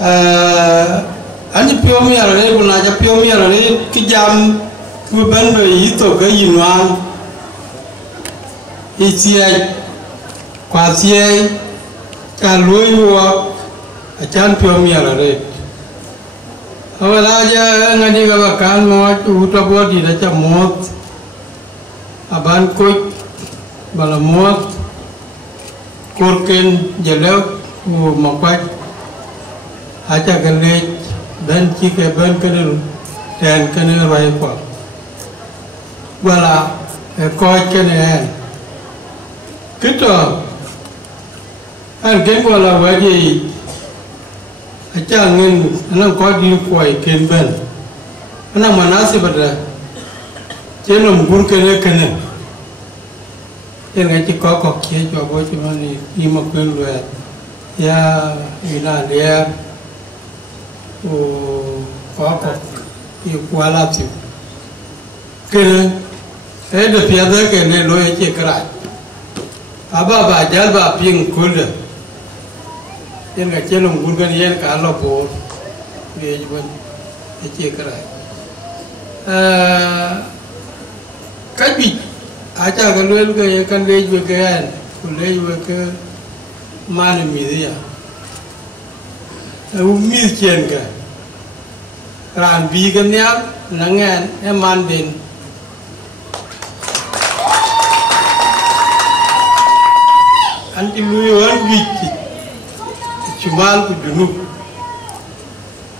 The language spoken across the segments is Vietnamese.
anh piêu mi ở đây còn là cho piêu mi ở đây cái jam cứ bên về ý tổ cái gì ngoan ý chia qua chia cả lối vô chan piêu mi ở đây hồi đó giờ ngay đi gặp can mót út bố đi đã cho mót aban coi bala mót korken jelek mau quay aja kali ben cike ben kene dan kene rai kwa wala coi kene kita an ken wala waji aja ngin anang coi di kuai ken ben anang manasi pada jenom gur kene kene yang ngaji kok kia coba bos cuma ni lima puluh ya ina dia kok ya kuala tu kena saya dah biasa kena loh cek kerat apa bajar ba ping kuda yang ngaji longgur kan yang kalau bos dia cuma cek kerat kaji aja kalau ke kan lej bekan, lej bek mana milia, umil cian ke, ran bi kan ya, nangan mandin, anti luiwan wiki, cumal kudunuk,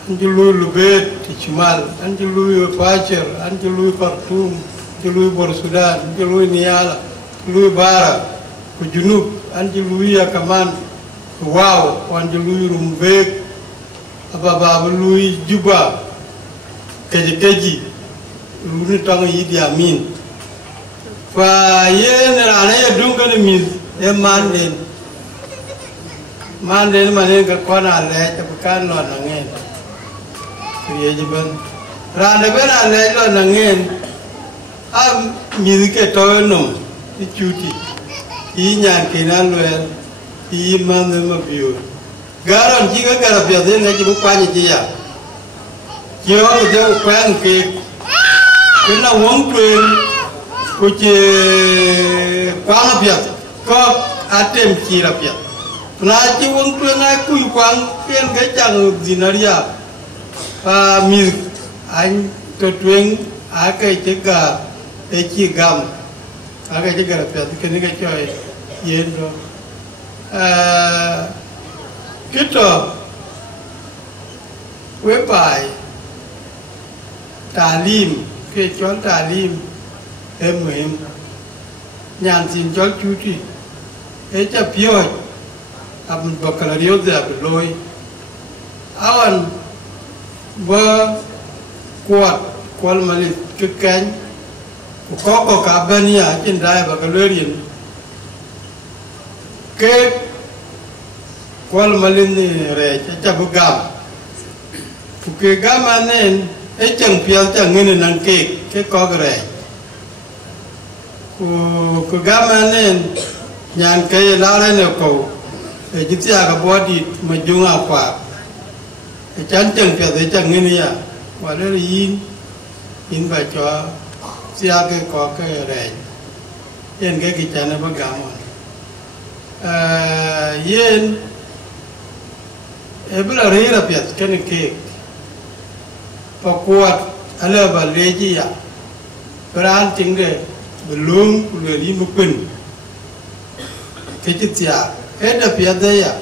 anti lui lubet, cumal, anti lui pacar, anti lui partum. Lui Borsudan, lui Niala, lui Bara, Junub, lui Akaman, Wow, lui Rumbek, apa lui Juba, Keji, lui Tang Idi Amin. Fa ye nera ya dunga mis e manden manen ka kona le ta kan lo nangen. Ye jiban. Rane bena le lo nangen. Music tono ichuti inya kenan loel I mande mabio garan jiga garapya de ne jibu pani dia kyo de kwan ke kena wong tuen kuche kwang pya ko atem kirapya na ji wong tuen ai ku kwang ken ke chang dinaria music an to tuen akai tega eki gam aga jaga rapiat kene ga choy yendo kita we pai talim ke chon talim em nyan sin chol chuti e cha pio am bakalario de abloy awan ba kuat kwal malit ke kan có cả bên nhà trên đài và cái lưới điện cái quan mà lên này cho bức gam cái gam anh nên ấy chẳng phiền chẳng nghe năng cái có cái này cái gam anh nên nhàn cái lá này nó cầu để chỉ ra cái body mà dùng áo khoác cái chán chẳng phiền để chẳng nghe này à và nó in phải cho sia cái có cái rèn yên cái chăn nó bắt gam yên bây giờ rì là biết cái này cái pakuat ala baleji ya peran tinggal belum lagi mungkin kecil ya ada piada ya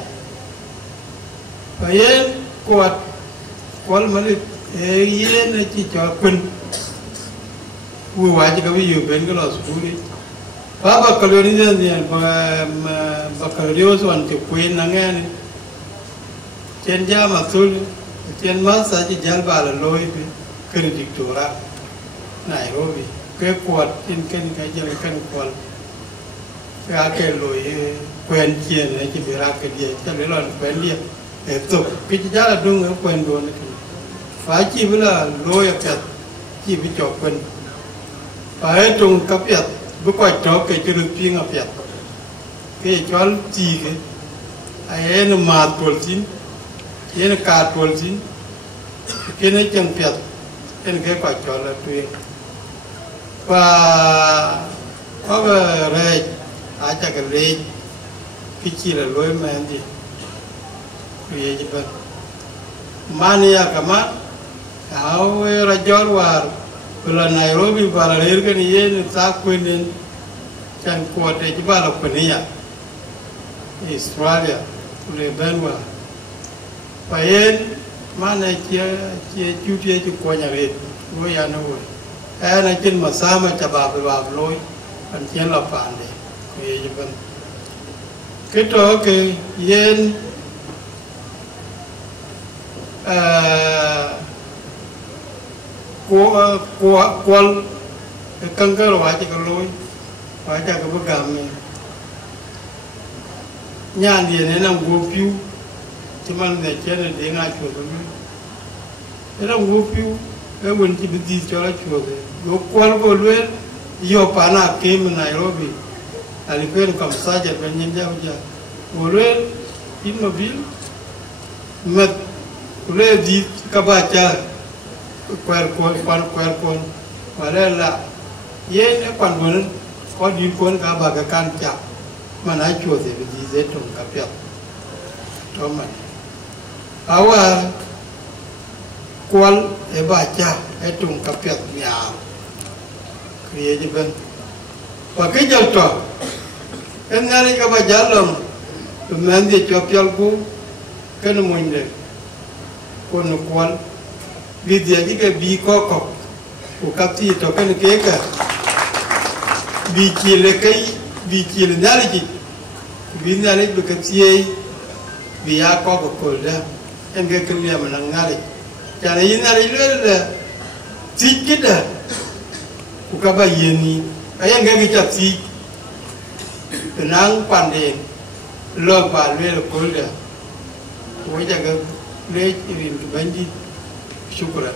payen kuat kual malik yên là chỉ cho pin vui quá chỉ có ví dụ bên cái lò sụp đi, bà kalau ni dia bà kalau soan tu kuin nangan, chen jam atul, chen masa chỉ jalan bala loi be, kena diktora, Nairobi, ke kuat chen jalan kan kuat, ke akhir loi kuin chen ni chỉ berak dia, jadi lon kuin dia, itu kita jalan dong kuin dua ni, phải chỉ bila loi apa, chỉ bicara kuin. Phải trong cấp yết, bữa qua cho cái chữ tiếng ngọc yết, cái cho chi cái, ai nó mà tuột chín, yên cả tuần gì cái này chẳng biết yên cái quả cho là tuyệt và có cái ai chắc cái này cái chi là lối mà anh đi vậy chứ vậy mania kama áo ra gió vào là Nairobi và là cái này ta quên chẳng qua để chỉ bảo là quên nhỉ Australia kule benwa payen mana chia chu chia chu kwa nhà rệt lối ăn đâu rồi này trên mà sao mà chả bà lối anh chia là phản đấy vậy chứ vậy cái đó cái yên quan cái căng cơ là chỉ cái lối phải cho cái bức cảm này nhà thì này làm gỗ phiu chứ mà để chơi là để ngay chuột rồi cái làm gỗ phiu cái vấn chỉ biết gì cho nó chuột rồi gỗ quan gỗ luyện yêu phá nát cái mình này rồi bị anh quên cầm sa chặt bên nhân giao chưa gỗ luyện ít mà biết mà luyện gì các bạn chơi quẹt con và đây là yên cái quan vốn có đi cuốn cả bà cái can chặt mà nói chuột thì bị gì dễ trồng cả việc cho mình áo quan để bà cha để trồng cả việc nhà kia chứ bên và cái giờ trò cái này các bà cha làm tụi mình thì cho pial cũ cái nó mình đấy con quan vì vậy cái bị có cọc của các chị cho cái này cái cả bị chia lấy cái vì chỉ là nhớ gì vì nhớ lấy được cái gì vì ai có một câu đó em cái kinh nghiệm mà năng nhớ đấy cho nên nhớ lấy là chỉ cái đó của các bạn yên cái em cái chặt gì cái năng quan điểm lo và lấy là câu đó của cái cái lấy cái bên gì shukran